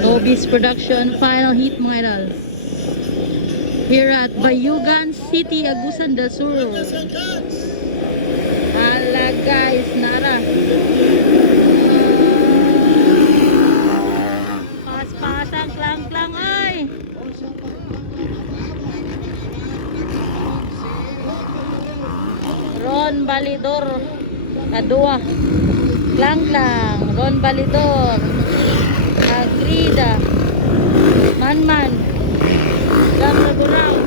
Nobis Production Final Heat mga idol. Here at Bayugan City, Agusan del Sur. Hala guys, nara. Pas-pasang klang-klang ay. Ron Balidor. Kadua. Klang-klang. Ron Balidor. Agrida. Man-man. Gamra Burang.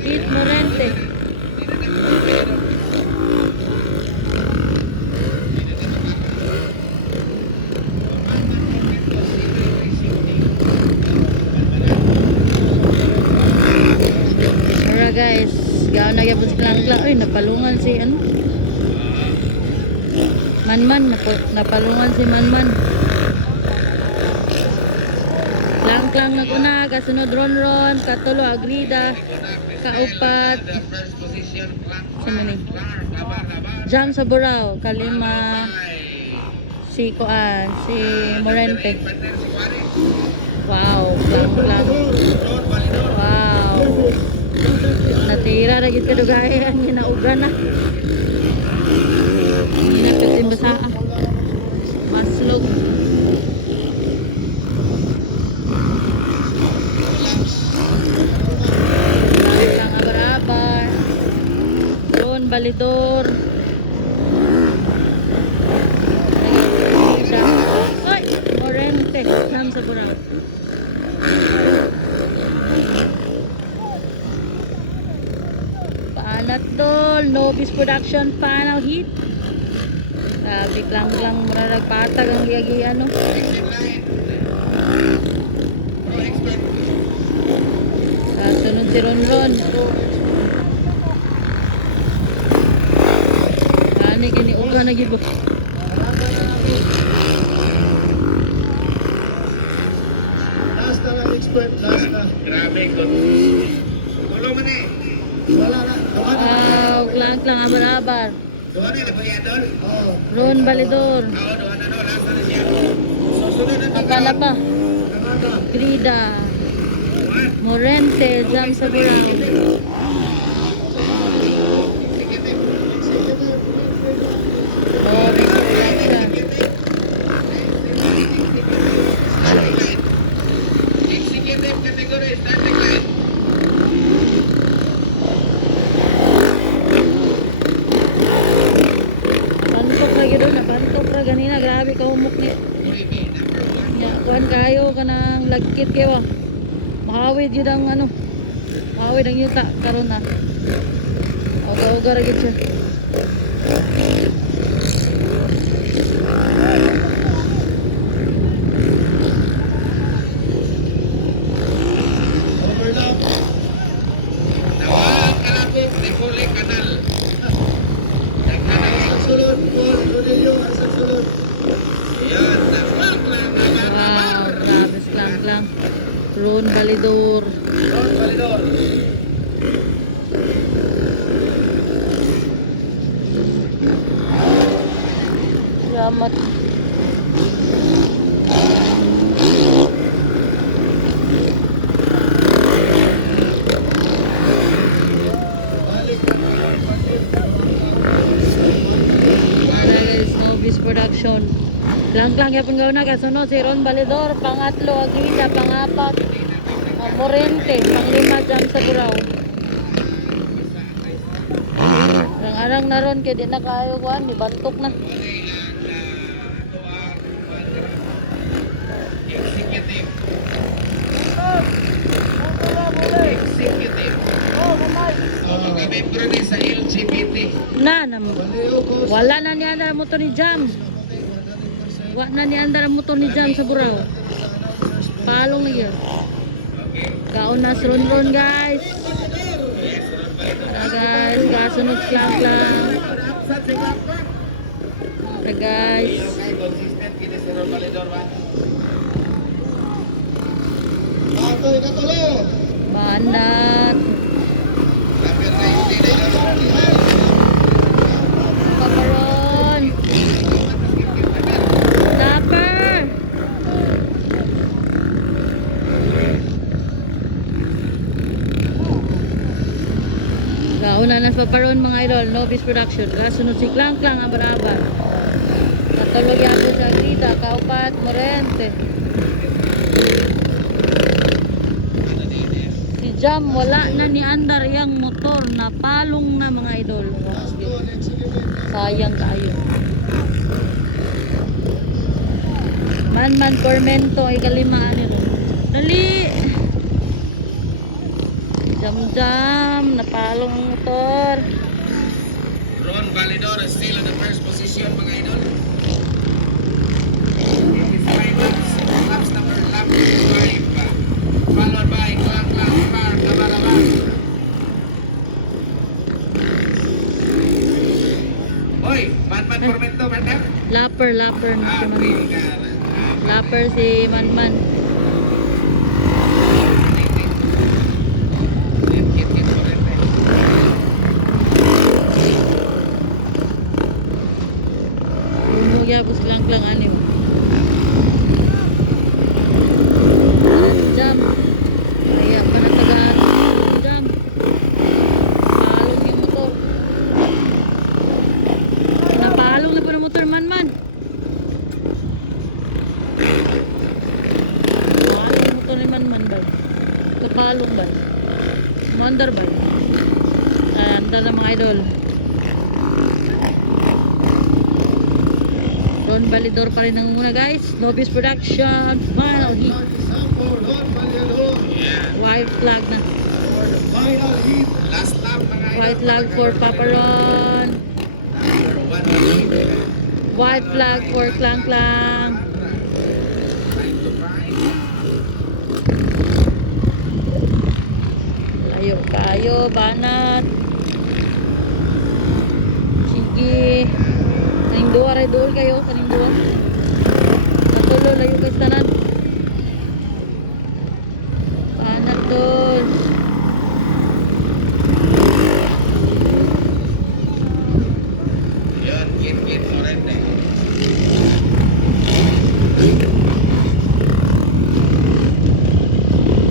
Pit Morente. Alright guys, gawin na gyapon si Klang-klang. Ay, napalungan si ano? Man-man, napalungan si Man-man. Klang-klang na kuna, kasunod Ron-Ron, katulo Agrida, kaupat. Sama ni. Jam sa Burao, kalima si Kuan, si Morente. Wow, Klang-klang. Wow. Natira na gid kadugayan, ginaugan na. Basa maslog lang abar-abar Ron Balidor. Ay, Morente Jam sa Burao. Paanat Dol Nobis Production Final Heat. Sabi lang mararag patag ang giyagi ano. Sunod si Ron-Ron. Ani kini uga na gibo. Last na lang expert, last na. Grabe ko. Tulong man eh. Wala na. Wow, klang-klang abar-abar. Doon na ba yan doon? Oo. Ron Balidor. Oo, doon na doon. Last na siya. Susunod na Akala pa. Grida. Morente, Jam sa Burao. Oh, executive category, starting line. Bantok lagi doon, nabantok ra ganina, grabe ka humok ni. Ya, kuan kayo kanang lagkit kayo. Mahawid yun ang ano. Mahawid ang yuta karon na. Uga-uga ra gid siya. Overlap. Nawag kalabog ni Kuli Kanal. Nagkanang sulod po, Rodillo ang sulod. Yan, naklang-lang. Wow, grabe klang-klang. Ron Balidor. Ron Balidor. Salamat. Nobis Production. Lang-lang yapon gawin na kasunod si Ron Balidor, pangatlo Agrida, pangapat Morente, panglima Jam sa Burao. Arang-arang na ron kaya di na kayo kuhan, di bantok na. Executive. Executive. Mga membro ni sa LGBT. Wala na niya ang motor ni Jam. Wala na niya ang motor ni Jam sa Burao. Palong na yun. Kaon na Ron-Ron guys. Guys, kasunod klang-klang. Guys. Banat. Paparon. Dapper. paparon mga idol, Novice Production. Kasunod si Klang Klang Abar-Abar. Katulog yato sa Grida, Kaupat, Morente. Si Jam, wala na ni Andar yung motor. Napalong na mga idol. Sayang kayo. Man Tormento ay kalimaan nito. Dali! Jam, napalong ang motor. Ron Validor is still in the first position, mga idol. 85 laps. Laps number 5. Followed by Klang Klang Bar, Abar-Abar. Hoy, Man Tormento, partner. Lapper na si Pwede Manman. ka. Lapper si Manman. Kit Morente. Bumugya, Klang anim. Jam. Kaya pa na tagaan. Jam. Palong yung motor. Napalong na po ng motor, Manman. Palong yung motor ni Manman ba? Kapalong ba? Wonder ba? Andar na mga idol. Ron Validor pa rin ang muna guys. Novice Production. Final heat. White flag na. Last lap, mga idol. White flag for Papa Ron. Number 1. White flag for Klang Klang. 9 to 5. Layo kayo, banat. Sige. Kaning duwa, redol kayo. Kaning duwa. Natulo, layo kayo sa tanan. Banat dol. Yun, Kit Morente.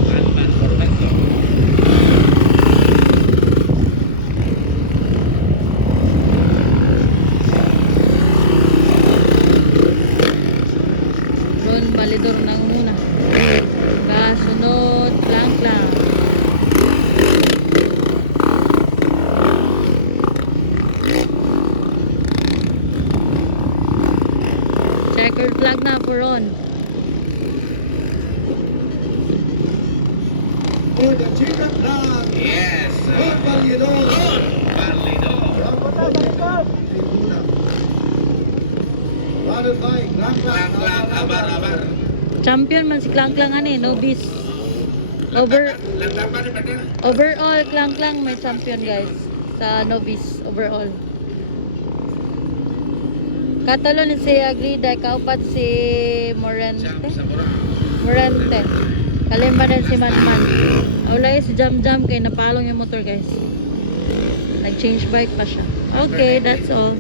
Man Tormento. Ron Validor na muna. Kasunod, Klang Klang. Checkered flag na for Ron. For the chicken flag. Yes. Ron Validor. Followed by Klang Klang Abar-Abar. Champion man si Klang Klang ani, Novice. Lantapan ni partner. Overall, Klang Klang may champion guys. Sa Novice, overall. Katalo ni si Agrida, kaupat si Morente. Jam sa Bora. Morente. Kalima din si Manman. Ulay si Jam kay napalong yung motor guys. Nag-change bike pa siya. Okay, that's all.